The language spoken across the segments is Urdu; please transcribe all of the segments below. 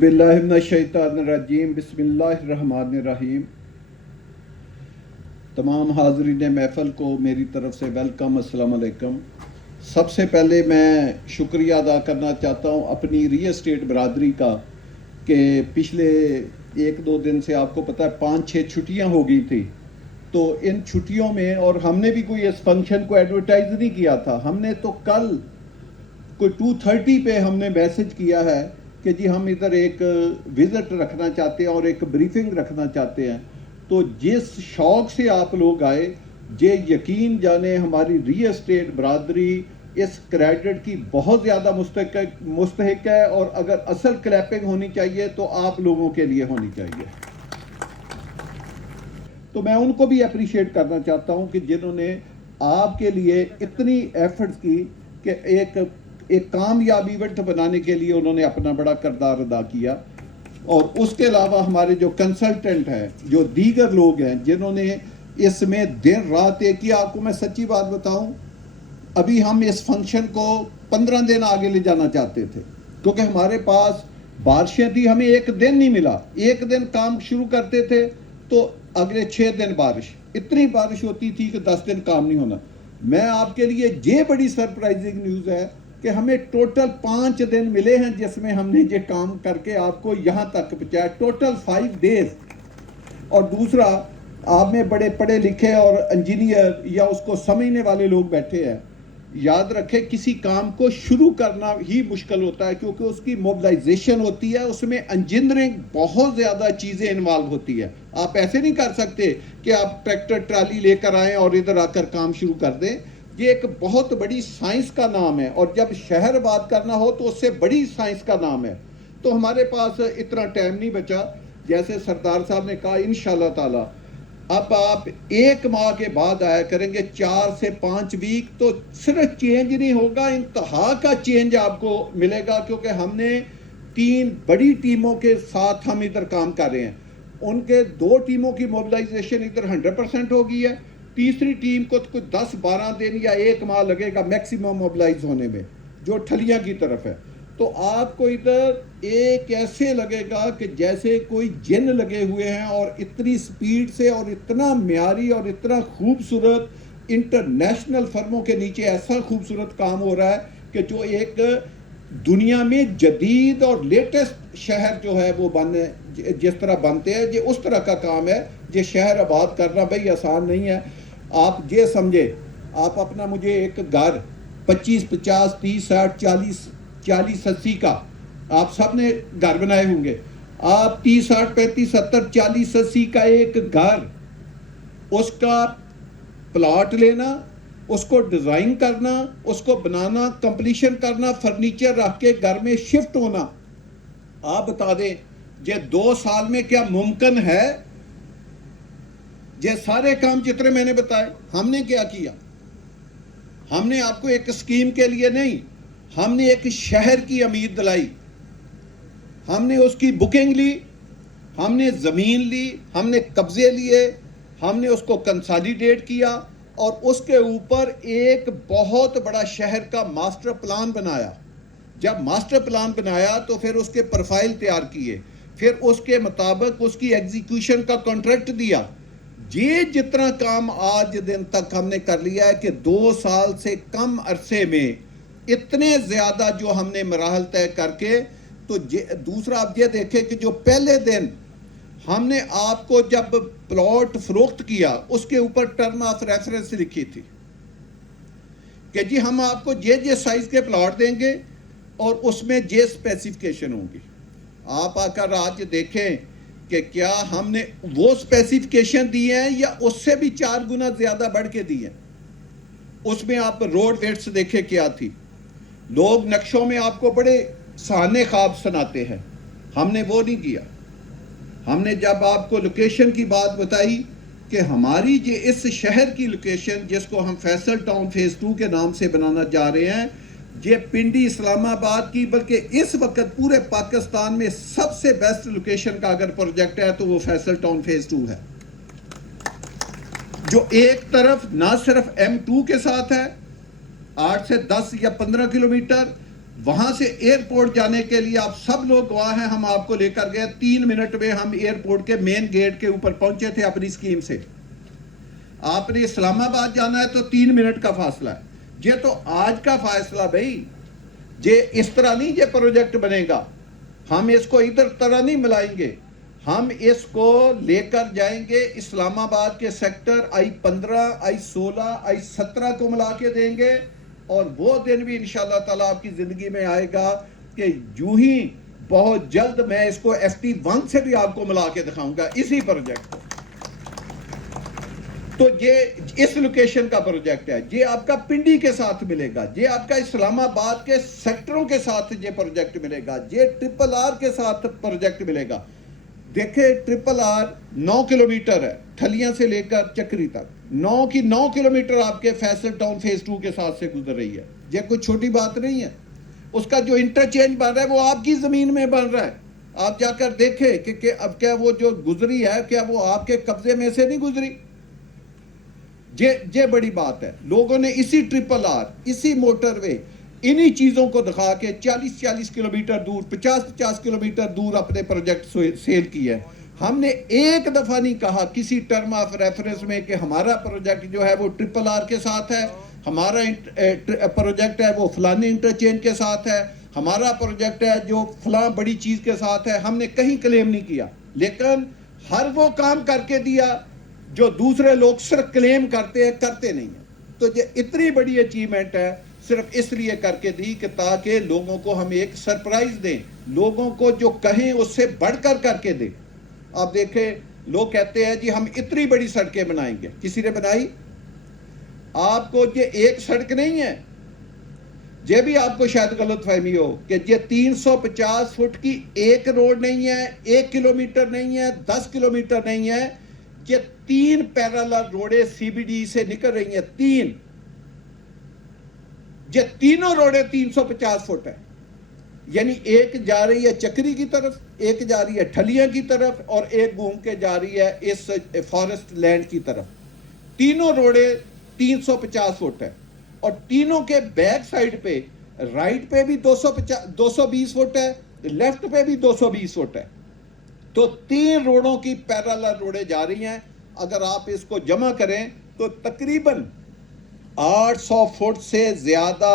باللہ من الشیطان الرجیم بسم اللہ الرحمن الرحیم۔ تمام حاضرین محفل کو میری طرف سے ویلکم، السلام علیکم۔ سب سے پہلے میں شکریہ ادا کرنا چاہتا ہوں اپنی ریل اسٹیٹ برادری کا کہ پچھلے 1-2 دن سے آپ کو پتہ ہے 5-6 چھٹیاں ہو گئی تھی، تو ان چھٹیوں میں اور ہم نے بھی کوئی اس فنکشن کو ایڈورٹائز نہیں کیا تھا۔ ہم نے تو کل کوئی 2:30 پہ ہم نے میسج کیا ہے کہ جی ہم ادھر ایک وزٹ رکھنا چاہتے ہیں اور ایک بریفنگ رکھنا چاہتے ہیں۔ تو جس شوق سے آپ لوگ آئے، یہ یقین جانے ہماری ریل اسٹیٹ برادری اس کریڈٹ کی بہت زیادہ مستحق ہے، اور اگر اصل کلیپنگ ہونی چاہیے تو آپ لوگوں کے لیے ہونی چاہیے۔ تو میں ان کو بھی اپریشیٹ کرنا چاہتا ہوں کہ جنہوں نے آپ کے لیے اتنی ایفرٹس کی کہ ایک کامیاب ایونٹ بنانے کے لیے انہوں نے اپنا بڑا کردار ادا کیا۔ اور اس کے علاوہ ہمارے جو کنسلٹنٹ ہیں، جو دیگر لوگ ہیں جنہوں نے اس میں دن رات ایک کیا۔ آپ کو میں سچی بات بتاؤں، ابھی ہم اس فنکشن کو 15 دن آگے لے جانا چاہتے تھے، کیونکہ ہمارے پاس بارشیں تھی، ہمیں ایک دن نہیں ملا۔ ایک دن کام شروع کرتے تھے تو اگلے 6 دن بارش، اتنی بارش ہوتی تھی کہ 10 دن کام نہیں ہونا۔ میں آپ کے لیے یہ بڑی سرپرائزنگ نیوز ہے کہ ہمیں ٹوٹل 5 دن ملے ہیں جس میں ہم نے یہ کام کر کے آپ کو یہاں تک پہنچایا، ٹوٹل 5 days۔ اور دوسرا، آپ میں بڑے پڑھے لکھے اور انجینئر یا اس کو سمجھنے والے لوگ بیٹھے ہیں، یاد رکھیں کسی کام کو شروع کرنا ہی مشکل ہوتا ہے، کیونکہ اس کی موبلائزیشن ہوتی ہے، اس میں انجینئرنگ بہت زیادہ چیزیں انوالو ہوتی ہے۔ آپ ایسے نہیں کر سکتے کہ آپ ٹریکٹر ٹرالی لے کر آئیں اور ادھر آ کر کام شروع کر دیں۔ یہ ایک بہت بڑی سائنس کا نام ہے، اور جب شہر آباد کرنا ہو تو اس سے بڑی سائنس کا نام ہے۔ تو ہمارے پاس اتنا ٹائم نہیں بچا، جیسے سردار صاحب نے کہا انشاءاللہ تعالی اب آپ 1 ماہ کے بعد آیا کریں گے، 4 سے 5 ویک، تو صرف چینج نہیں ہوگا، انتہا کا چینج آپ کو ملے گا، کیونکہ ہم نے 3 بڑی ٹیموں کے ساتھ ہم ادھر کام کر رہے ہیں۔ ان کے 2 ٹیموں کی موبلائزیشن ادھر 100% ہو گئی ہے، تیسری ٹیم کو کوئی 10-12 دن یا 1 ماہ لگے گا میکسیمم موبلائز ہونے میں، جو ٹھلیاں کی طرف ہے۔ تو آپ کو ادھر ایک ایسے لگے گا کہ جیسے کوئی جن لگے ہوئے ہیں، اور اتنی سپیڈ سے اور اتنا معیاری اور اتنا خوبصورت انٹرنیشنل فرموں کے نیچے ایسا خوبصورت کام ہو رہا ہے کہ جو ایک دنیا میں جدید اور لیٹسٹ شہر جو ہے وہ جس طرح بنتے ہیں، یہ اس طرح کا کام ہے۔ یہ شہر آباد کرنا بھائی آسان نہیں ہے۔ آپ یہ سمجھے، آپ اپنا مجھے ایک گھر 25, 50, 30, 60, 40, 80 کا آپ سب نے گھر بنائے ہوں گے۔ آپ 30, 60, 35, 70, 40, 80 کا ایک گھر، اس کا پلاٹ لینا، اس کو ڈیزائن کرنا، اس کو بنانا، کمپلیشن کرنا، فرنیچر رکھ کے گھر میں شفٹ ہونا، آپ بتا دیں یہ 2 سال میں کیا ممکن ہے؟ یہ سارے کام جتنے میں نے بتائے ہم نے کیا کیا؟ ہم نے آپ کو ایک اسکیم کے لیے نہیں، ہم نے ایک شہر کی امید دلائی، ہم نے اس کی بکنگ لی، ہم نے زمین لی، ہم نے قبضے لیے، ہم نے اس کو کنسالیڈیٹ کیا، اور اس کے اوپر ایک بہت بڑا شہر کا ماسٹر پلان بنایا۔ جب ماسٹر پلان بنایا تو پھر اس کے پروفائل تیار کیے، پھر اس کے مطابق اس کی ایگزیکیوشن کا کانٹریکٹ دیا۔ یہ جتنا کام آج دن تک ہم نے کر لیا ہے کہ 2 سال سے کم عرصے میں اتنے زیادہ جو ہم نے مراحل طے کر کے، تو دوسرا آپ یہ دیکھیں کہ جو پہلے دن ہم نے آپ کو جب پلاٹ فروخت کیا، اس کے اوپر ٹرم آف ریفرنس لکھی تھی کہ جی ہم آپ کو یہ سائز کے پلاٹ دیں گے اور اس میں یہ اسپیسیفکیشن ہوں گی۔ آپ آ کر آج دیکھیں کہ کیا ہم نے وہ اسپیسیفکیشن دی ہیں یا اس سے بھی 4 گنا زیادہ بڑھ کے دی ہیں۔ اس میں آپ روڈ ویٹس دیکھیں کیا تھی۔ لوگ نقشوں میں آپ کو بڑے سہانے خواب سناتے ہیں، ہم نے وہ نہیں کیا۔ ہم نے جب آپ کو لوکیشن کی بات بتائی کہ ہماری اس شہر کی لوکیشن جس کو ہم فیصل ٹاؤن فیز 2 کے نام سے بنانا جا رہے ہیں، یہ پنڈی اسلام آباد کی بلکہ اس وقت پورے پاکستان میں سب سے بیسٹ لوکیشن کا اگر پروجیکٹ ہے تو وہ فیصل ٹاؤن فیز 2 ہے، جو ایک طرف نہ صرف M2 کے ساتھ ہے 8 سے 10 یا 15 کلومیٹر، وہاں سے ایئرپورٹ جانے کے لیے آپ سب لوگ گواہ ہیں، ہم آپ کو لے کر گئے 3 منٹ میں ہم ایئرپورٹ کے مین گیٹ کے اوپر پہنچے تھے اپنی اسکیم سے. آپ نے اسلام آباد جانا ہے تو 3 منٹ کا فاصلہ ہے. یہ تو آج کا فاصلہ بھائی، یہ اس طرح نہیں یہ پروجیکٹ بنے گا. ہم اس کو ادھر طرح نہیں ملائیں گے، ہم اس کو لے کر جائیں گے اسلام آباد کے سیکٹر I-15 I-16 I-17 کو ملا کے دیں گے. اور وہ دن بھی انشاءاللہ تعالیٰ آپ کی زندگی میں آئے گا کہ یوں ہی بہت جلد میں اس کو FT1 سے بھی آپ کو ملا کے دکھاؤں گا اسی پروجیکٹ کو. تو یہ اس لوکیشن کا پروجیکٹ ہے، یہ آپ کا پنڈی کے ساتھ ملے گا، یہ آپ کا اسلام آباد کے سیکٹروں کے ساتھ یہ پروجیکٹ ملے گا، یہ RRR کے ساتھ پروجیکٹ ملے گا. دیکھیں RRR 9 کلومیٹر ہے ٹھلیاں سے لے کر چکری تک، 9 کلومیٹر آپ کے فیصل ٹاؤن فیز 2 کے ساتھ سے گزر رہی ہے. یہ کوئی چھوٹی بات نہیں ہے. اس کا جو انٹرچینج بن رہا ہے وہ آپ کی زمین میں بن رہا ہے. آپ جا کر دیکھیں کہ اب کیا وہ جو گزری ہے کیا وہ آپ کے قبضے میں سے نہیں گزری. یہ بڑی بات ہے. لوگوں نے اسی RRR اسی موٹر وے انہی چیزوں کو دکھا کے 40 کلومیٹر دور 50 کلومیٹر دور اپنے پروجیکٹ سیل کیا ہے. ہم نے ایک دفعہ نہیں کہا کسی ٹرم آف ریفرنس میں کہ ہمارا پروجیکٹ جو ہے وہ RRR کے ساتھ ہے، ہمارا پروجیکٹ ہے وہ فلانے انٹرچینج کے ساتھ ہے، ہمارا پروجیکٹ ہے جو فلاں بڑی چیز کے ساتھ ہے. ہم نے کہیں کلیم نہیں کیا، لیکن ہر وہ کام کر کے دیا جو دوسرے لوگ صرف کلیم کرتے ہیں، کرتے نہیں ہیں. تو یہ اتنی بڑی اچیومنٹ ہے صرف اس لیے کر کے دی کہ تاکہ لوگوں کو ہم ایک سرپرائز دیں، لوگوں کو جو کہیں اس سے بڑھ کر کے دیں. آپ دیکھیں لوگ کہتے ہیں جی ہم اتنی بڑی سڑکیں بنائیں گے. کسی نے بنائی؟ آپ کو یہ ایک سڑک نہیں ہے، یہ بھی آپ کو شاید غلط فہمی ہو کہ یہ 350 فٹ کی ایک روڈ نہیں ہے، 1 کلومیٹر نہیں ہے، 10 کلومیٹر نہیں ہے. یہ 3 پیرالل روڈیں CBD سے نکل رہی ہیں. 3 یہ تینوں روڈیں 350 فٹ ہیں. یعنی ایک جا رہی ہے چکری کی طرف، ایک جا رہی ہے ٹھلیاں کی طرف، اور ایک گھوم کے جا رہی ہے اس فارسٹ لینڈ کی طرف. تینوں روڈیں 350 فٹ ہیں. اور تینوں کے بیک سائڈ پہ رائٹ پہ بھی 220 فٹ ہے، لیفٹ پہ بھی 220 فٹ ہے. تو 3 روڈوں کی پیرالل روڈیں جا رہی ہیں. اگر آپ اس کو جمع کریں تو تقریباً 800 فٹ سے زیادہ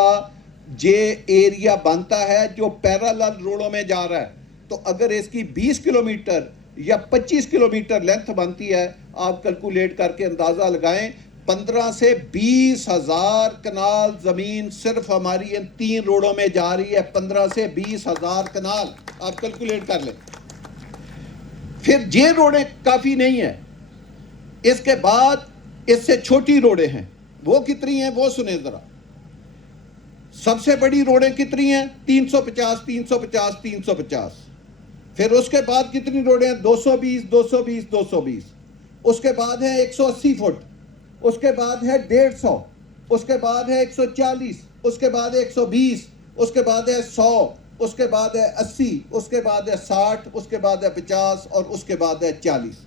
یہ ایریا بنتا ہے جو پیرالل روڈوں میں جا رہا ہے. تو اگر اس کی 20 کلومیٹر یا 25 کلومیٹر لینتھ بنتی ہے، آپ کیلکولیٹ کر کے اندازہ لگائیں 15 سے 20 ہزار کنال زمین صرف ہماری ان 3 روڈوں میں جا رہی ہے. 15 سے 20 ہزار کنال آپ کیلکولیٹ کر لیں. پھر یہ روڈیں کافی نہیں ہیں، اس کے بعد اس سے چھوٹی روڈیں ہیں. وہ کتنی ہیں وہ سنیں ذرا. سب سے بڑی روڈیں کتنی ہیں؟ 350 350 350. پھر اس کے بعد کتنی روڈیں ہیں؟ 220 220 220. اس کے بعد ہے 180 فٹ. اس کے بعد ہے 150. اس کے بعد ہے 140. اس کے بعد ہے 120. اس کے بعد ہے 100. اس کے بعد ہے 80. اس کے بعد ہے 60. اس کے بعد ہے 50. اور اس کے بعد ہے 40.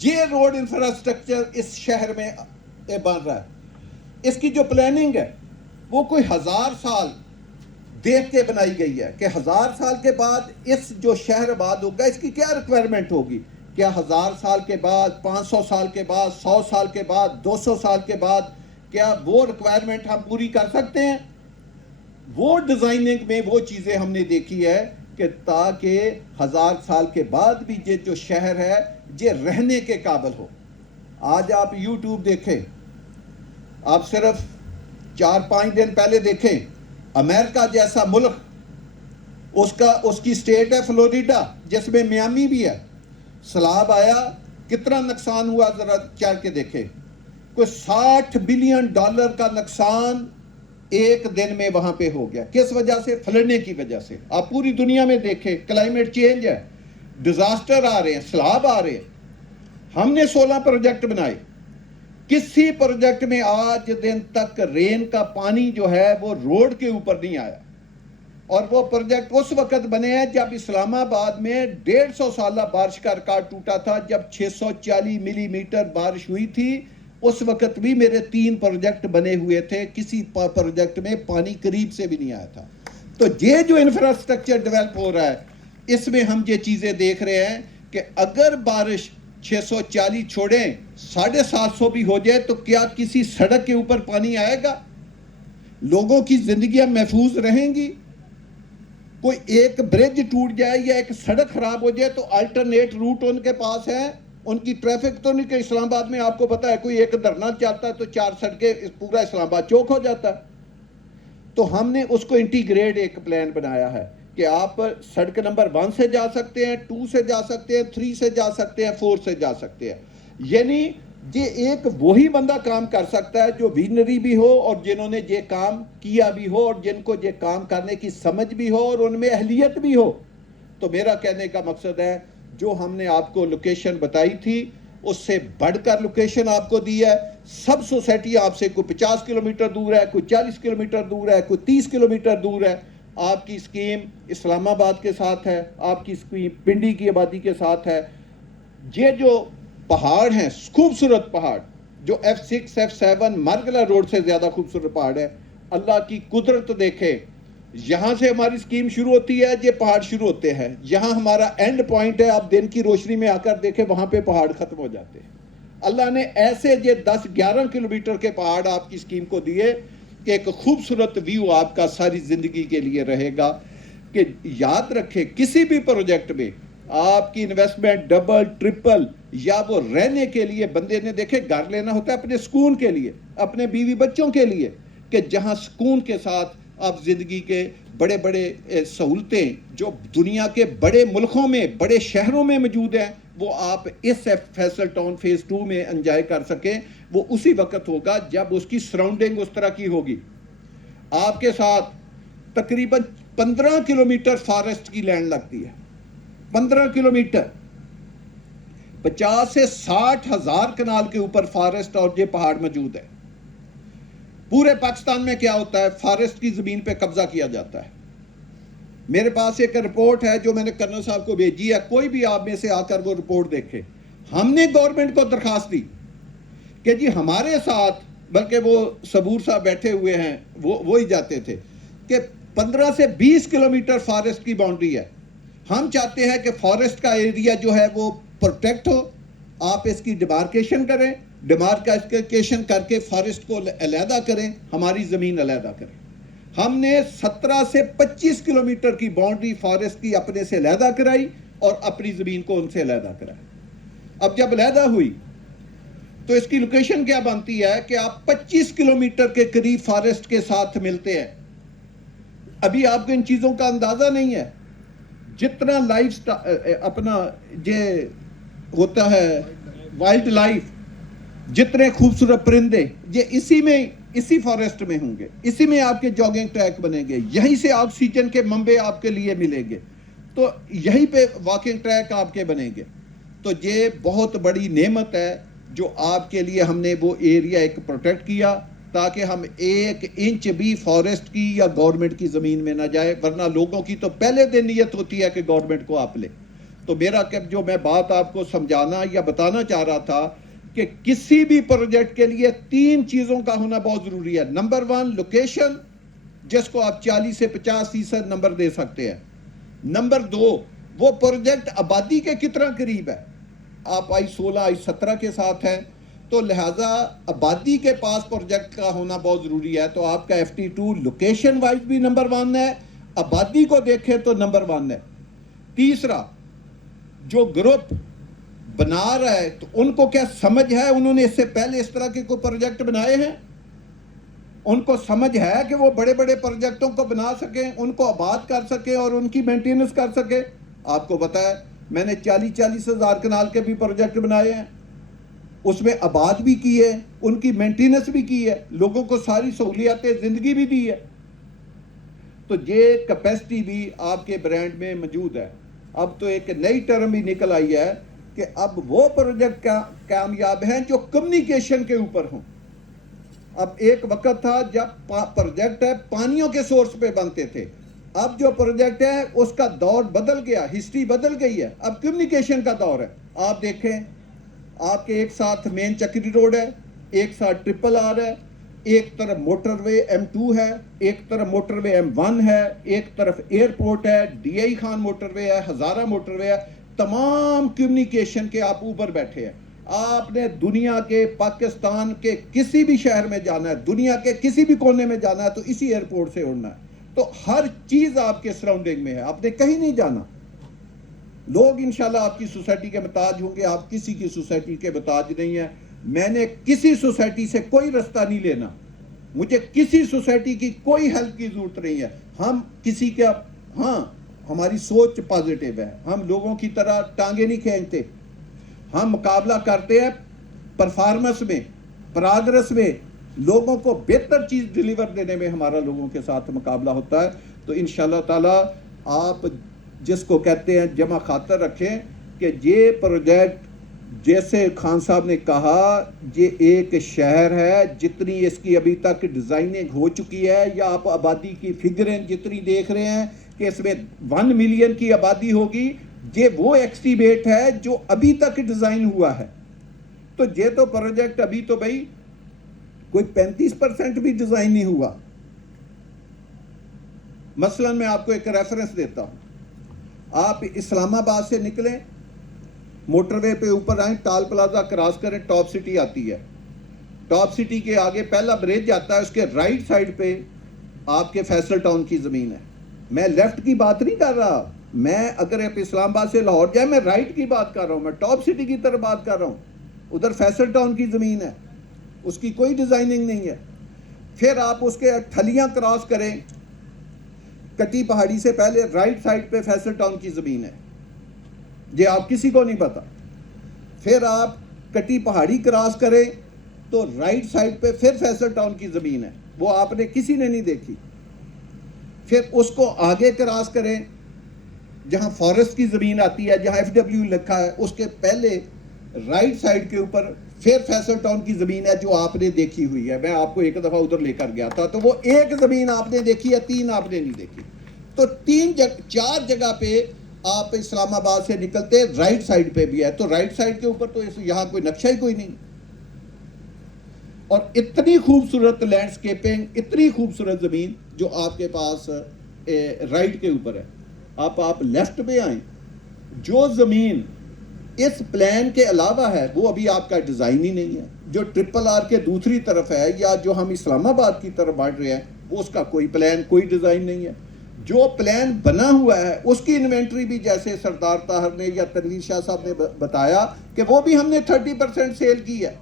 یہ روڈ انفراسٹرکچر اس شہر میں بن رہا ہے. اس کی جو پلاننگ ہے وہ کوئی 1000 سال دیکھ کے بنائی گئی ہے کہ 1000 سال کے بعد اس جو شہر آباد ہوگا اس کی کیا ریکوائرمنٹ ہوگی. کیا 1000 سال کے بعد، 500 سال کے بعد، 100 سال کے بعد، 200 سال کے بعد کیا وہ ریکوائرمنٹ ہم پوری کر سکتے ہیں؟ وہ ڈیزائننگ میں وہ چیزیں ہم نے دیکھی ہے کہ تاکہ 1000 سال کے بعد بھی یہ جو شہر ہے یہ رہنے کے قابل ہو. آج آپ YouTube دیکھیں، آپ صرف 4-5 دن پہلے دیکھیں، امریکہ جیسا ملک، اس کی سٹیٹ ہے فلوریڈا جس میں میامی بھی ہے. سیلاب آیا، کتنا نقصان ہوا ذرا چل کے دیکھیں. کوئی $60 بلین کا نقصان ایک دن میں وہاں پہ ہو گیا. کس وجہ سے؟ پھلنے کی وجہ سے. آپ پوری دنیا میں دیکھیں، کلائمیٹ چینج ہے، ڈیزاسٹر آ رہے ہیں، سیلاب آ رہے ہیں. ہم نے 16 پروجیکٹ بنائے، کسی پروجیکٹ میں آج دن تک رین کا پانی جو ہے وہ روڈ کے اوپر نہیں آیا. اور وہ پروجیکٹ اس وقت بنے ہیں جب اسلام آباد میں 150 سالہ بارش کا ریکارڈ ٹوٹا تھا، جب 640 ملی میٹر بارش ہوئی تھی. اس وقت بھی میرے 3 پروجیکٹ بنے ہوئے تھے، کسی پروجیکٹ میں پانی قریب سے بھی نہیں آیا تھا. تو یہ جو انفراسٹرکچر ڈیولپ ہو رہا ہے اس میں ہم یہ چیزیں دیکھ رہے ہیں کہ اگر بارش 640 چھوڑیں 750 بھی ہو جائے تو کیا کسی سڑک کے اوپر پانی آئے گا؟ لوگوں کی زندگیاں محفوظ رہیں گی؟ کوئی ایک برج ٹوٹ جائے یا ایک سڑک خراب ہو جائے تو الٹرنیٹ روٹ ان کے پاس ہے؟ ان کی ٹریفک تو نہیں کہ اسلام آباد میں آپ کو پتا ہے کوئی ایک دھرنا چلتا ہے تو 4 سڑکیں پورا اسلام آباد چوک ہو جاتا ہے. تو ہم نے اس کو انٹیگریٹ ایک پلان بنایا ہے کہ آپ سڑک نمبر 1 سے جا سکتے ہیں، 2 سے جا سکتے ہیں، 3 سے جا سکتے ہیں، 4 سے جا سکتے ہیں. یعنی یہ ایک وہی بندہ کام کر سکتا ہے جو ویژنری بھی ہو اور جنہوں نے یہ کام کیا بھی ہو اور جن کو یہ کام کرنے کی سمجھ بھی ہو اور ان میں اہلیت بھی ہو. تو میرا کہنے کا مقصد ہے جو ہم نے آپ کو لوکیشن بتائی تھی اس سے بڑھ کر لوکیشن آپ کو دی ہے. سب سوسائٹی آپ سے کوئی 50 کلومیٹر دور ہے، کوئی 40 کلومیٹر دور ہے، کوئی 30 کلومیٹر دور ہے. آپ کی اسکیم اسلام آباد کے ساتھ ہے، آپ کی اسکیم پنڈی کی آبادی کے ساتھ ہے. یہ جو پہاڑ ہیں خوبصورت پہاڑ جو F6 F7 مرگلہ روڈ سے زیادہ خوبصورت پہاڑ ہے. اللہ کی قدرت دیکھے، یہاں سے ہماری اسکیم شروع ہوتی ہے، یہ پہاڑ شروع ہوتے ہیں، یہاں ہمارا اینڈ پوائنٹ ہے. آپ دن کی روشنی میں آ کر دیکھیں وہاں پہ پہاڑ ختم ہو جاتے ہیں. اللہ نے ایسے یہ 10-11 کلومیٹر کے پہاڑ آپ کی اسکیم کو دیے کہ ایک خوبصورت ویو آپ کا ساری زندگی کے لیے رہے گا. کہ یاد رکھیں کسی بھی پروجیکٹ میں آپ کی انویسٹمنٹ ڈبل ٹرپل یا وہ رہنے کے لیے بندے نے دیکھے گھر لینا ہوتا ہے اپنے سکون کے لیے، اپنے بیوی بچوں کے لیے، کہ جہاں سکون کے ساتھ آپ زندگی کے بڑے بڑے سہولتیں جو دنیا کے بڑے ملکوں میں بڑے شہروں میں موجود ہیں وہ آپ اس فیصل ٹاؤن فیز 2 میں انجوائے کر سکیں. وہ اسی وقت ہوگا جب اس کی سراؤنڈنگ اس طرح کی ہوگی. آپ کے ساتھ تقریباً 15 کلومیٹر فارسٹ کی لینڈ لگتی ہے، 15 کلومیٹر، 50 سے 60 ہزار کنال کے اوپر فارسٹ اور یہ پہاڑ موجود ہے. پورے پاکستان میں کیا ہوتا ہے؟ فارسٹ کی زمین پہ قبضہ کیا جاتا ہے. میرے پاس ایک رپورٹ ہے جو میں نے کرنل صاحب کو بھیجی ہے، کوئی بھی آپ میں سے آ کر وہ رپورٹ دیکھے. ہم نے گورنمنٹ کو درخواست دی کہ جی ہمارے ساتھ، بلکہ وہ صبور صاحب بیٹھے ہوئے ہیں وہی جاتے تھے، کہ 15 سے 20 کلومیٹر فارسٹ کی باؤنڈری ہے. ہم چاہتے ہیں کہ فارسٹ کا ایریا جو ہے وہ پروٹیکٹ ہو. آپ اس کی ڈیمارکیشن کریں، ڈیمارکیشن کر کے فارسٹ کو علیحدہ کریں، ہماری زمین علیحدہ کریں. ہم نے 17 سے 25 کلومیٹر کی باؤنڈری فارسٹ کی اپنے سے علیحدہ کرائی اور اپنی زمین کو ان سے علیحدہ کرائی. اب جب علیحدہ ہوئی تو اس کی لوکیشن کیا بنتی ہے کہ آپ 25 کلومیٹر کے قریب فارسٹ کے ساتھ ملتے ہیں. ابھی آپ کو ان چیزوں کا اندازہ نہیں ہے. جتنا لائف اپنا یہ ہوتا ہے وائلڈ لائف، جتنے خوبصورت پرندے یہ اسی فارسٹ میں ہوں گے، اسی میں آپ کے جاگنگ ٹریک بنیں گے، یہیں سے آکسیجن کے منبع آپ کے لیے ملیں گے، تو یہیں پہ واکنگ ٹریک آپ کے بنیں گے. تو یہ بہت بڑی نعمت ہے جو آپ کے لیے ہم نے وہ ایریا ایک پروٹیکٹ کیا تاکہ ہم 1 انچ بھی فارسٹ کی یا گورنمنٹ کی زمین میں نہ جائے، ورنہ لوگوں کی تو پہلے دن نیت ہوتی ہے کہ گورنمنٹ کو آپ لے. تو میرا جو میں بات آپ کو سمجھانا یا بتانا چاہ رہا تھا کہ کسی بھی پروجیکٹ کے لیے 3 چیزوں کا ہونا بہت ضروری ہے. نمبر 1 لوکیشن، جس کو آپ 40 سے 50% نمبر دے سکتے ہیں. نمبر 2 وہ پروجیکٹ آبادی کے کتنا قریب ہے. آپ I-16 I-17 کے ساتھ ہیں تو لہٰذا آبادی کے پاس پروجیکٹ کا ہونا بہت ضروری ہے. تو آپ کا FT2 لوکیشن وائز بھی نمبر 1 ہے، آبادی کو دیکھیں تو نمبر 1 ہے. تیسرا، جو گروپ بنا رہا ہے تو ان کو کیا سمجھ ہے؟ انہوں نے اس سے پہلے اس طرح کے کوئی پروجیکٹ بنائے ہیں؟ ان کو سمجھ ہے کہ وہ بڑے بڑے پروجیکٹوں کو بنا سکیں، ان کو آباد کر سکیں اور ان کی مینٹیننس کر سکیں؟ آپ کو پتا ہے میں نے 40 ہزار کنال کے بھی پروجیکٹ بنائے ہیں، اس میں آباد بھی کی ہے، ان کی مینٹیننس بھی کی ہے، لوگوں کو ساری سہولیات زندگی بھی دی ہے. تو یہ کیپیسٹی بھی آپ کے برانڈ میں موجود ہے. اب تو ایک نئی ٹرم بھی نکل آئی ہے کہ اب وہ پروجیکٹ کامیاب ہیں جو کمیونیکیشن کے اوپر ہوں. اب ایک وقت تھا جب پروجیکٹ ہے پانیوں کے سورس پہ بنتے تھے، اب جو پروجیکٹ ہے اس کا دور بدل گیا، ہسٹری بدل گئی ہے، اب کمیونیکیشن کا دور ہے. آپ دیکھیں آپ کے ایک ساتھ مین چکری روڈ ہے، ایک ساتھ ٹرپل آر ہے، ایک طرف موٹر وے M2 ہے، ایک طرف موٹر وے M1 ہے، ایک طرف ایئرپورٹ ہے، ڈی آئی خان موٹر وے ہے، ہزارہ موٹر وے ہے، تمام کمیونیکیشن کے آپ اوپر بیٹھے ہیں. آپ نے دنیا کے پاکستان کے کسی بھی شہر میں جانا ہے، دنیا کے کسی بھی کونے میں جانا ہے تو اسی ایئرپورٹ سے اڑنا ہے. تو ہر چیز آپ کے سراؤنڈنگ میں ہے، آپ نے کہیں نہیں جانا. لوگ انشاءاللہ آپ کی سوسائٹی کے محتاج ہوں گے، آپ کسی کی سوسائٹی کے محتاج نہیں ہیں. میں نے کسی سوسائٹی سے کوئی رستہ نہیں لینا، مجھے کسی سوسائٹی کی کوئی ہیلپ کی ضرورت نہیں ہے. ہم کسی کا، ہاں ہماری سوچ پازیٹیو ہے، ہم لوگوں کی طرح ٹانگیں نہیں کھینچتے. ہم مقابلہ کرتے ہیں پرفارمنس میں، پراگرس میں، لوگوں کو بہتر چیز ڈیلیور دینے میں ہمارا لوگوں کے ساتھ مقابلہ ہوتا ہے. تو انشاءاللہ تعالی آپ جس کو کہتے ہیں جمع خاطر رکھیں کہ یہ پروجیکٹ جیسے خان صاحب نے کہا یہ ایک شہر ہے، جتنی اس کی ابھی تک ڈیزائننگ ہو چکی ہے، یا آپ آبادی کی فگریں جتنی دیکھ رہے ہیں کہ اس میں 1 ملین کی آبادی ہوگی، یہ وہ ایکسٹیمیٹ ہے جو ابھی تک ڈیزائن ہوا ہے. تو یہ تو پروجیکٹ ابھی تو بھائی کوئی 35% بھی ڈیزائن نہیں ہوا. مثلا میں آپ کو ایک ریفرنس دیتا ہوں. آپ اسلام آباد سے نکلیں، موٹر وے پہ اوپر آئیں، ٹال پلازا کراس کریں، ٹاپ سٹی آتی ہے. ٹاپ سٹی کے آگے پہلا برج آتا ہے، اس کے رائٹ سائڈ پہ آپ کے فیصل ٹاؤن کی زمین ہے. میں لیفٹ کی بات نہیں کر رہا، میں اگر آپ اسلام آباد سے لاہور جائیں میں رائٹ کی بات کر رہا ہوں، میں ٹاپ سٹی کی طرف بات کر رہا ہوں. ادھر فیصل ٹاؤن کی زمین ہے، اس کی کوئی ڈیزائننگ نہیں ہے. پھر آپ اس کے تھلیاں کراس کریں، کٹی پہاڑی سے پہلے رائٹ سائڈ پہ فیصل ٹاؤن کی زمین ہے، یہ آپ کسی کو نہیں پتا. پھر آپ کٹی پہاڑی کراس کریں تو رائٹ سائڈ پہ پھر فیصل ٹاؤن کی زمین ہے، وہ آپ نے کسی نے نہیں دیکھی. پھر اس کو آگے کراس کریں، جہاں فارسٹ کی زمین آتی ہے، جہاں FW لکھا ہے، اس کے پہلے رائٹ سائڈ کے اوپر پھر فیصل ٹاؤن کی زمین ہے جو آپ نے دیکھی ہوئی ہے. میں آپ کو ایک دفعہ ادھر لے کر گیا تھا، تو وہ ایک زمین آپ نے دیکھی ہے، 3 آپ نے نہیں دیکھی. تو 4 جگہ پہ آپ اسلام آباد سے نکلتے رائٹ سائڈ پہ بھی ہے. تو رائٹ سائڈ کے اوپر تو یہاں کوئی نقشہ ہی کوئی نہیں. اور اتنی خوبصورت لینڈسکیپنگ، اتنی خوبصورت زمین جو آپ کے پاس رائٹ کے اوپر ہے. آپ لیفٹ پہ آئیں، جو زمین اس پلان کے علاوہ ہے وہ ابھی آپ کا ڈیزائن ہی نہیں ہے. جو RRR کے دوسری طرف ہے، یا جو ہم اسلام آباد کی طرف بڑھ رہے ہیں، وہ اس کا کوئی پلان، کوئی ڈیزائن نہیں ہے. جو پلان بنا ہوا ہے اس کی انوینٹری بھی جیسے سردار طاہر نے یا تنویر شاہ صاحب نے بتایا کہ وہ بھی ہم نے 30% سیل کی ہے.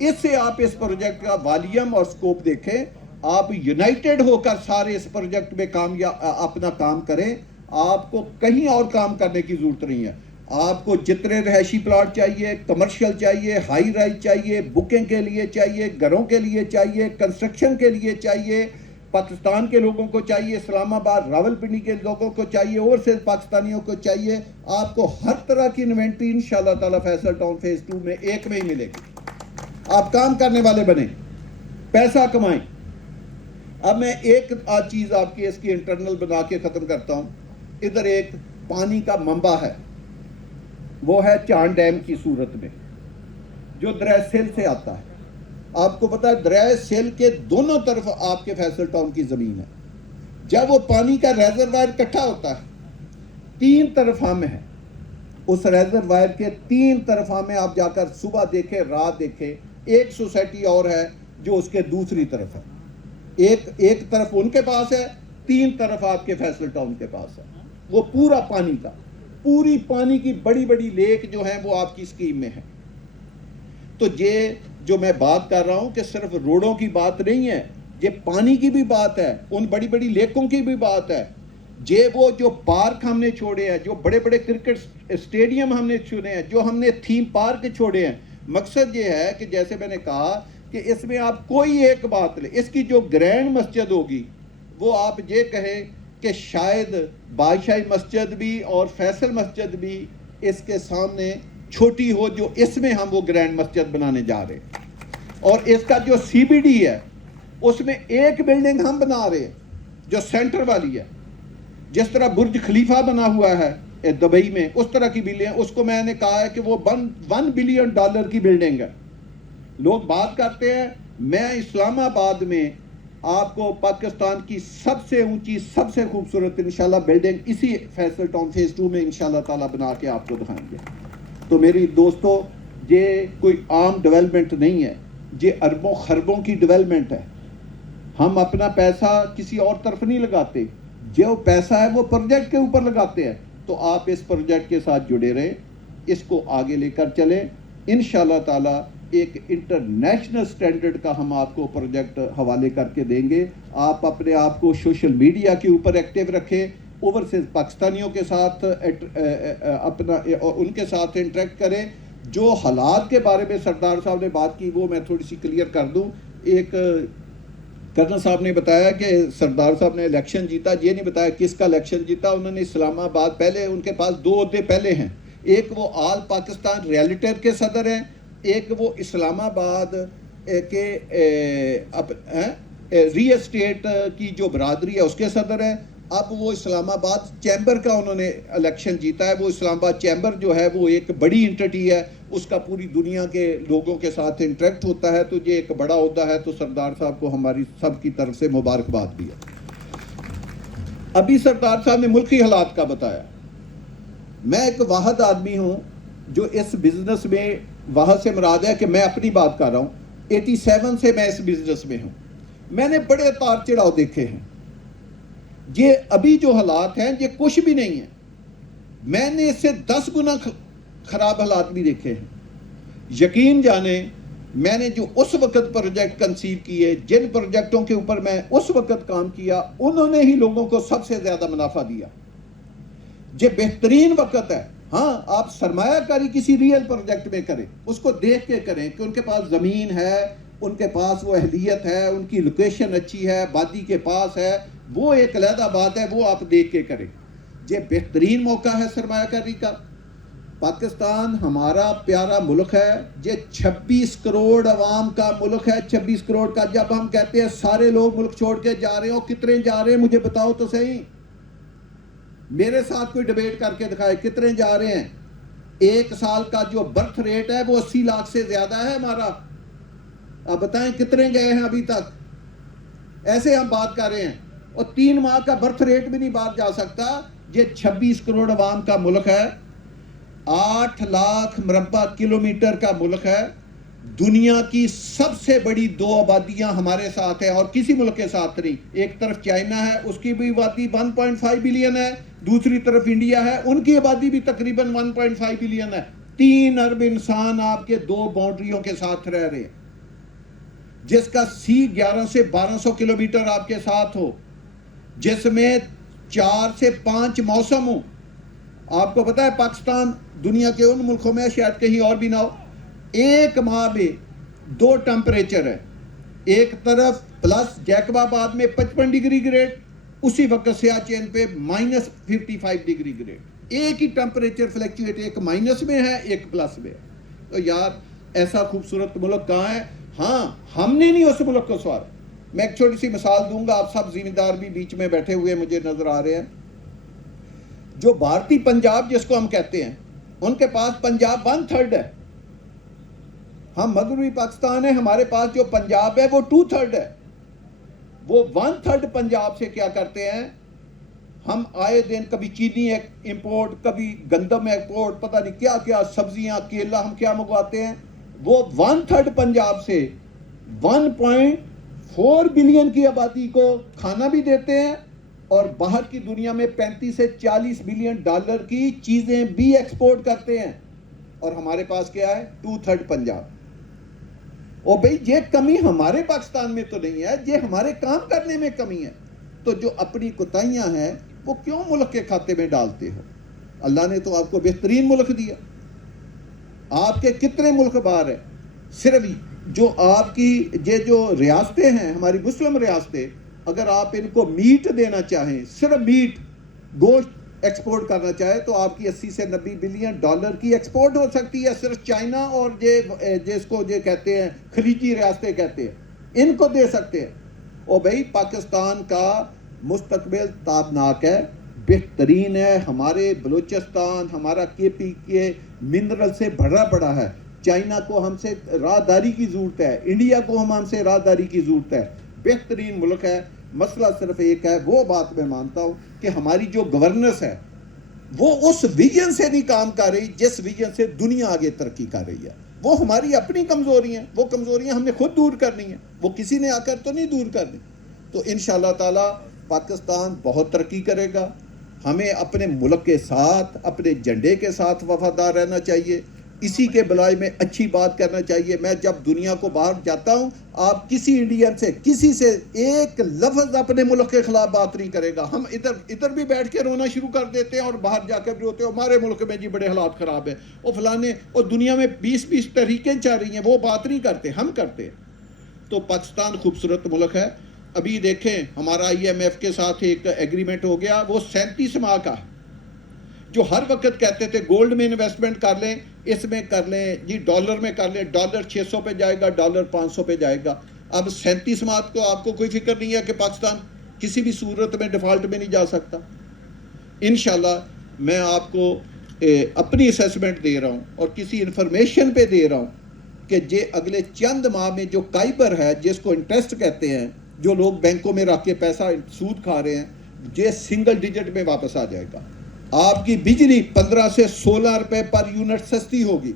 اس سے آپ اس پروجیکٹ کا والیوم اور سکوپ دیکھیں. آپ یونائٹڈ ہو کر سارے اس پروجیکٹ میں اپنا کام کریں. آپ کو کہیں اور کام کرنے کی ضرورت نہیں ہے. آپ کو جتنے رہائشی پلاٹ چاہیے، کمرشل چاہیے، ہائی رائز چاہیے، بکنگ کے لیے چاہیے، گھروں کے لیے چاہیے، کنسٹرکشن کے لیے چاہیے، پاکستان کے لوگوں کو چاہیے، اسلام آباد راولپنڈی کے لوگوں کو چاہیے، اور سے پاکستانیوں کو چاہیے، آپ کو ہر طرح کی انوینٹری انشاءاللہ تعالی فیصل ٹاؤن فیز 2 میں ایک میں ہی ملے گی. آپ کام کرنے والے بنیں، پیسہ کمائیں. اب میں ایک چیز آپ کی اس کی انٹرنل بنا کے ختم کرتا ہوں. ادھر ایک پانی کا منبع ہے، وہ ہے چاند ڈیم کی صورت میں، جو دریائے سیل سے آتا ہے. آپ کو پتا ہے دریائے سیل کے دونوں طرف آپ کے فیصل ٹاؤن کی زمین ہے. جب وہ پانی کا ریزروائر اکٹھا ہوتا ہے، 3 طرف ہم ہیں، اس ریزروائر کے 3 طرف ہمیں آپ جا کر صبح دیکھیں، رات دیکھیں. ایک سوسائٹی اور ہے جو اس کے دوسری طرف ہے. ایک طرف ان کے پاس ہے، 3 طرف آپ کے فیصل ٹاؤن کے پاس ہے. وہ پورا پانی کا، پوری پانی کی بڑی بڑی لیک جو ہیں وہ آپ کی اسکیم میں ہے. تو یہ جو میں بات کر رہا ہوں کہ صرف روڈوں کی بات نہیں ہے، یہ پانی کی بھی بات ہے، ان بڑی بڑی لیکوں کی بھی بات ہے. وہ جو پارک ہم نے چھوڑے ہیں، جو بڑے بڑے کرکٹ اسٹیڈیم ہم نے چھوڑے ہیں، جو ہم نے تھیم پارک چھوڑے ہیں، مقصد یہ ہے کہ جیسے میں نے کہا کہ اس میں آپ کوئی ایک بات لیں. اس کی جو گرینڈ مسجد ہوگی وہ آپ یہ کہیں کہ شاید بادشاہی مسجد بھی اور فیصل مسجد بھی اس کے سامنے چھوٹی ہو، جو اس میں ہم وہ گرینڈ مسجد بنانے جا رہے ہیں. اور اس کا جو CBD ہے اس میں ایک بلڈنگ ہم بنا رہے ہیں جو سینٹر والی ہے. جس طرح برج خلیفہ بنا ہوا ہے دبئی میں، اس طرح کی بلڈنگ، اس کو میں نے کہا ہے کہ وہ $1 بلین کی بلڈنگ ہے. لوگ بات کرتے ہیں میں اسلام آباد میں آپ کو پاکستان کی سب سے اونچی سب سے خوبصورت انشاءاللہ بلڈنگ اسی فیصل ٹاؤن فیز 2 میں انشاءاللہ تعالیٰ بنا کے آپ کو دکھائیں گے. تو میری دوستو یہ کوئی عام ڈیولپمنٹ نہیں ہے, یہ اربوں خربوں کی ڈیولپمنٹ ہے. ہم اپنا پیسہ کسی اور طرف نہیں لگاتے, جو پیسہ ہے وہ پروجیکٹ کے اوپر لگاتے ہیں. تو آپ اس پروجیکٹ کے ساتھ جڑے رہیں, اس کو آگے لے کر چلیں. انشاءاللہ تعالیٰ ایک انٹرنیشنل سٹینڈرڈ کا ہم آپ کو پروجیکٹ حوالے کر کے دیں گے. آپ اپنے آپ کو سوشل میڈیا کے اوپر ایکٹیو رکھیں, اوورسیز پاکستانیوں کے ساتھ اپنا ان کے ساتھ انٹریکٹ کریں. جو حالات کے بارے میں سردار صاحب نے بات کی وہ میں تھوڑی سی کلیئر کر دوں. ایک کرنل صاحب نے بتایا کہ سردار صاحب نے الیکشن جیتا, یہ نہیں بتایا کس کا الیکشن جیتا. انہوں نے اسلام آباد پہلے, ان کے پاس 2 عہدے پہلے ہیں, ایک وہ آل پاکستان ریالٹر کے صدر ہیں, ایک وہ اسلام آباد کے ری اسٹیٹ کی جو برادری ہے اس کے صدر ہیں. اب وہ اسلام آباد چیمبر کا انہوں نے الیکشن جیتا ہے. وہ اسلام آباد چیمبر جو ہے وہ ایک بڑی انٹیٹی ہے, اس کا پوری دنیا کے لوگوں کے ساتھ انٹریکٹ ہوتا ہے. تو یہ ایک بڑا عہدہ ہے. تو سردار صاحب کو ہماری سب کی طرف سے مبارکباد بھی ہے. ابھی سردار صاحب نے ملکی حالات کا بتایا. میں ایک واحد آدمی ہوں جو اس بزنس میں, وہاں سے مراد ہے کہ میں اپنی بات کر رہا ہوں, 87 سے میں اس بزنس میں ہوں. میں نے بڑے اتار چڑھاؤ دیکھے ہیں. یہ ابھی جو حالات ہیں یہ کچھ بھی نہیں ہیں. میں نے اس سے 10 گنا خراب حالات بھی دیکھے ہیں. یقین جانیں میں نے جو اس وقت پروجیکٹ کنسیو کیے, جن پروجیکٹوں کے اوپر میں اس وقت کام کیا, انہوں نے ہی لوگوں کو سب سے زیادہ منافع دیا. یہ بہترین وقت ہے. ہاں آپ سرمایہ کاری کسی ریئل پروجیکٹ میں کریں, اس کو دیکھ کے کریں کہ ان کے پاس زمین ہے, ان کے پاس وہ اہلیت ہے, ان کی لوکیشن اچھی ہے, آبادی کے پاس ہے, وہ ایک علیحدہ بات ہے, وہ آپ دیکھ کے کریں. یہ بہترین موقع ہے سرمایہ کاری کا. پاکستان ہمارا پیارا ملک ہے, یہ 26 کروڑ عوام کا ملک ہے. 26 کروڑ کا. جب ہم کہتے ہیں سارے لوگ ملک چھوڑ کے جا رہے ہو, کتنے جا رہے ہیں مجھے بتاؤ تو صحیح. میرے ساتھ کوئی ڈیبیٹ کر کے دکھائے کتنے جا رہے ہیں. ایک سال کا جو برتھ ریٹ ہے وہ 80 لاکھ سے زیادہ ہے ہمارا. اب بتائیں کتنے گئے ہیں ابھی تک. ایسے ہم بات کر رہے ہیں, اور 3 ماہ کا برتھ ریٹ بھی نہیں باہر جا سکتا. یہ 26 کروڑ عوام کا ملک ہے, 8 لاکھ مربع کلومیٹر کا ملک ہے. دنیا کی سب سے بڑی 2 آبادیاں ہمارے ساتھ ہیں اور کسی ملک کے ساتھ نہیں. ایک طرف چائنا ہے, اس کی بھی آبادی 1.5 بلین ہے, دوسری طرف انڈیا ہے, ان کی آبادی بھی تقریباً 1.5 بلین ہے. 3 ارب انسان آپ کے 2 باؤنڈریوں کے ساتھ رہ رہے ہیں, جس کا سی 11 سے 1200 کلومیٹر آپ کے ساتھ ہو, جس میں 4 سے 5 موسم ہوں. آپ کو پتا ہے پاکستان دنیا کے ان ملکوں میں شاید کہیں اور بھی نہ ہو, ایک ماہ میں 2 ٹمپریچر ہے. ایک طرف پلس جیکب آباد میں 55 ڈگری گریڈ, اسی وقت سیاچین پہ -55 ڈگری گریڈ. ایک ہی ٹمپریچر فلیکچویٹ, ایک مائنس میں ہے ایک پلس میں ہے. تو یار ایسا خوبصورت ملک کہاں ہے. ہاں ہم نے نہیں اس ملک کو سوارا. میں ایک چھوٹی سی مثال دوں گا, آپ سب ذمہ دار بھی بیچ میں بیٹھے ہوئے مجھے نظر آ رہے ہیں. جو بھارتی پنجاب جس کو ہم کہتے ہیں, ان کے پاس پنجاب 1/3 ہے. ہم مغربی پاکستان ہے, ہمارے پاس جو پنجاب ہے وہ 2/3 ہے. وہ 1/3 پنجاب سے کیا کرتے ہیں, ہم آئے دن کبھی چینی امپورٹ, کبھی گندم ایکسپورٹ, پتہ نہیں کیا کیا سبزیاں, کیلا ہم کیا منگواتے ہیں. وہ 1/3 پنجاب سے 1.4 بلین کی آبادی کو کھانا بھی دیتے ہیں, اور باہر کی دنیا میں 35 سے 40 بلین ڈالر کی چیزیں بھی ایکسپورٹ کرتے ہیں. اور ہمارے پاس کیا ہے, 2/3 پنجاب. اور بھئی یہ کمی ہمارے پاکستان میں تو نہیں ہے, یہ ہمارے کام کرنے میں کمی ہے. تو جو اپنی کوتاہیاں ہیں وہ کیوں ملک کے کھاتے میں ڈالتے ہو. اللہ نے تو آپ کو بہترین ملک دیا. آپ کے کتنے ملک باہر ہیں. صرف جو آپ کی یہ جو ریاستیں ہیں ہماری مسلم ریاستیں, اگر آپ ان کو میٹ دینا چاہیں, صرف میٹ گوشت ایکسپورٹ کرنا چاہے, تو آپ کی 80 سے 90 بلین ڈالر کی ایکسپورٹ ہو سکتی ہے صرف چائنا اور جس کو یہ کہتے ہیں خلیجی ریاستیں کہتے ہیں, ان کو دے سکتے ہیں. اور بھائی پاکستان کا مستقبل تابناک ہے, بہترین ہے. ہمارے بلوچستان, ہمارا کے پی کے منرل سے بھرا پڑا ہے. چائنا کو ہم سے راہداری کی ضرورت ہے، انڈیا کو ہم سے راہداری کی ضرورت ہے، بہترین ملک ہے۔ مسئلہ صرف ایک ہے، وہ بات میں مانتا ہوں کہ ہماری جو گورننس ہے وہ اس ویژن سے نہیں کام کر رہی جس ویژن سے دنیا آگے ترقی کر رہی ہے۔ وہ ہماری اپنی کمزوری ہیں، وہ کمزوریاں ہم نے خود دور کرنی ہیں، وہ کسی نے آ کر تو نہیں دور کرنی۔ تو انشاءاللہ تعالی پاکستان بہت ترقی کرے گا۔ ہمیں اپنے ملک کے ساتھ، اپنے جھنڈے کے ساتھ وفادار رہنا چاہیے، اسی کے بلائی میں اچھی بات کرنا چاہیے۔ میں جب دنیا کو باہر جاتا ہوں، آپ کسی انڈین سے، کسی سے ایک لفظ اپنے ملک کے خلاف بات نہیں کرے گا۔ ہم ادھر بھی بیٹھ کے رونا شروع کر دیتے ہیں اور باہر جا کے بھی روتے ہیں، ہمارے ملک میں جی بڑے حالات خراب ہیں، وہ فلانے، اور دنیا میں 20 تحریکیں چل رہی ہیں، وہ بات نہیں کرتے، ہم کرتے ہیں۔ تو پاکستان خوبصورت ملک ہے۔ ابھی دیکھیں ہمارا IMF کے ساتھ ایک ایگریمنٹ ہو گیا، وہ 37 ماہ کا، جو ہر وقت کہتے تھے گولڈ میں انویسٹمنٹ کر لیں، اس میں کر لیں جی، ڈالر میں کر لیں، ڈالر 600 پہ جائے گا، ڈالر 500 پہ جائے گا۔ اب 37 ماہ کو آپ کو کوئی فکر نہیں ہے کہ پاکستان کسی بھی صورت میں ڈیفالٹ میں نہیں جا سکتا۔ انشاءاللہ میں آپ کو اپنی اسیسمنٹ دے رہا ہوں اور کسی انفارمیشن پہ دے رہا ہوں کہ یہ اگلے چند ماہ میں جو کائبر ہے، جس کو انٹرسٹ کہتے ہیں، جو لوگ بینکوں میں رکھ کے پیسہ سود کھا رہے ہیں، یہ سنگل ڈیجٹ میں واپس آ جائے گا۔ آپ کی بجلی 15 سے 16 روپے پر یونٹ سستی ہوگی۔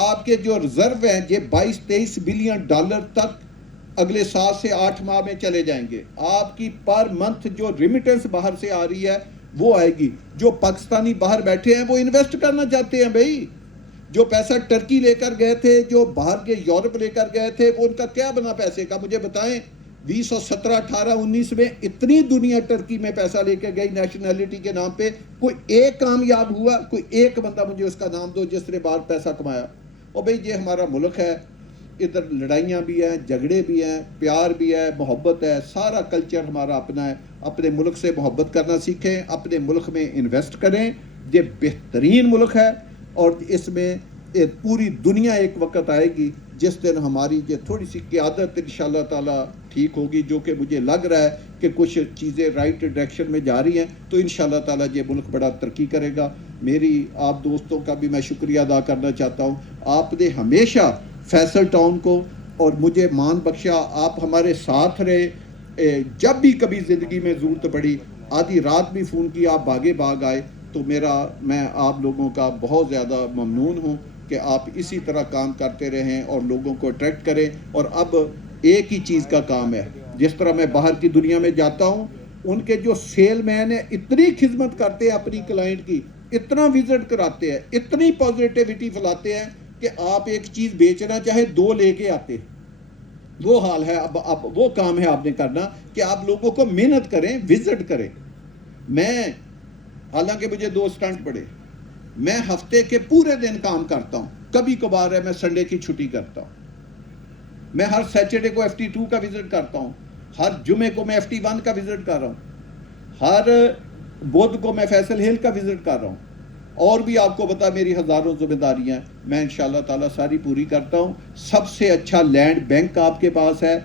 آپ کے جو ریزرو ہیں یہ 22-23 بلین ڈالر تک اگلے 7 سے 8 ماہ میں چلے جائیں گے۔ آپ کی پر منتھ جو ریمیٹنس باہر سے آ رہی ہے وہ آئے گی۔ جو پاکستانی باہر بیٹھے ہیں وہ انویسٹ کرنا چاہتے ہیں بھائی، جو پیسہ ٹرکی لے کر گئے تھے، جو باہر کے یورپ لے کر گئے تھے، وہ ان کا کیا بنا پیسے کا؟ مجھے بتائیں۔ 2017، 18، 19 میں اتنی دنیا ٹرکی میں پیسہ لے کے گئی نیشنلٹی کے نام پہ، کوئی ایک کامیاب ہوا؟ کوئی ایک بندہ مجھے اس کا نام دو جس نے باہر پیسہ کمایا؟ اور بھئی یہ ہمارا ملک ہے، ادھر لڑائیاں بھی ہیں، جھگڑے بھی ہیں، پیار بھی ہے، محبت ہے، سارا کلچر ہمارا اپنا ہے۔ اپنے ملک سے محبت کرنا سیکھیں، اپنے ملک میں انویسٹ کریں۔ یہ بہترین ملک ہے اور اس میں پوری دنیا ایک وقت آئے گی جس دن ہماری یہ تھوڑی سی قیادت انشاءاللہ تعالیٰ ٹھیک ہوگی، جو کہ مجھے لگ رہا ہے کہ کچھ چیزیں رائٹ ڈائریکشن میں جا رہی ہیں، تو انشاءاللہ تعالیٰ یہ ملک بڑا ترقی کرے گا۔ میری آپ دوستوں کا بھی میں شکریہ ادا کرنا چاہتا ہوں۔ آپ نے ہمیشہ فیصل ٹاؤن کو اور مجھے مان بخشا، آپ ہمارے ساتھ رہے، جب بھی کبھی زندگی میں ضرورت پڑی، آدھی رات بھی فون کیا، آپ بھاگ آئے، تو میں آپ لوگوں کا بہت زیادہ ممنون ہوں کہ آپ اسی طرح کام کرتے رہیں اور لوگوں کو اٹریکٹ کریں۔ اور اب ایک ہی چیز کا کام ہے، جس طرح میں باہر کی دنیا میں جاتا ہوں، ان کے جو سیل مین ہیں اتنی خدمت کرتے ہیں اپنی کلائنٹ کی، اتنا وزٹ کراتے ہیں، اتنی پازیٹیوٹی پھیلاتے ہیں کہ آپ ایک چیز بیچنا چاہے 2 لے کے آتے ہیں۔ وہ حال ہے، اب وہ کام ہے آپ نے کرنا کہ آپ لوگوں کو محنت کریں، وزٹ کریں۔ میں حالانکہ مجھے 2 سٹنٹ پڑے، میں ہفتے کے پورے دن کام کرتا ہوں، کبھی کبھار ہے میں سنڈے کی چھٹی کرتا ہوں۔ میں ہر سیٹرڈے کو FT2 کا وزٹ کرتا ہوں، ہر جمعے کو میں FT1 کا وزٹ کر رہا ہوں، ہر بدھ کو میں فیصل ہل کا وزٹ کر رہا ہوں، اور بھی آپ کو بتا میری ہزاروں ذمہ داریاں ہیں، میں انشاءاللہ تعالیٰ ساری پوری کرتا ہوں۔ سب سے اچھا لینڈ بینک آپ کے پاس ہے،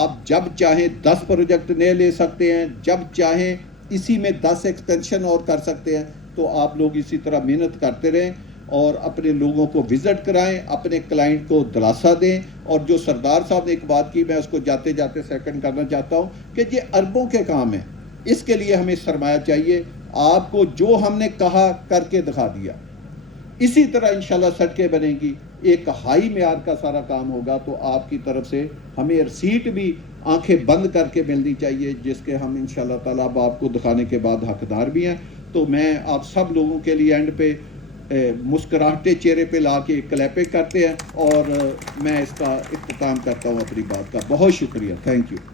آپ جب چاہیں 10 پروجیکٹ نئے لے سکتے ہیں، جب چاہیں اسی میں 10 ایکسٹینشن اور کر سکتے ہیں۔ تو آپ لوگ اسی طرح محنت کرتے رہیں اور اپنے لوگوں کو وزٹ کرائیں، اپنے کلائنٹ کو دلاسا دیں۔ اور جو سردار صاحب نے ایک بات کی، میں اس کو جاتے جاتے سیکنڈ کرنا چاہتا ہوں کہ یہ اربوں کے کام ہیں، اس کے لیے ہمیں سرمایہ چاہیے۔ آپ کو جو ہم نے کہا کر کے دکھا دیا، اسی طرح انشاءاللہ سڑکیں بنیں گی، ایک ہائی معیار کا سارا کام ہوگا، تو آپ کی طرف سے ہمیں رسیٹ بھی آنکھیں بند کر کے ملنی چاہیے، جس کے ہم انشاءاللہ تعالیٰ اب آپ کو دکھانے کے بعد حقدار بھی ہیں۔ تو میں آپ سب لوگوں کے لیے اینڈ پہ مسکراہٹے چہرے پہ لا کے کلیپنگ کرتے ہیں، اور میں اس کا اختتام کرتا ہوں اپنی بات کا۔ بہت شکریہ، تھینک یو۔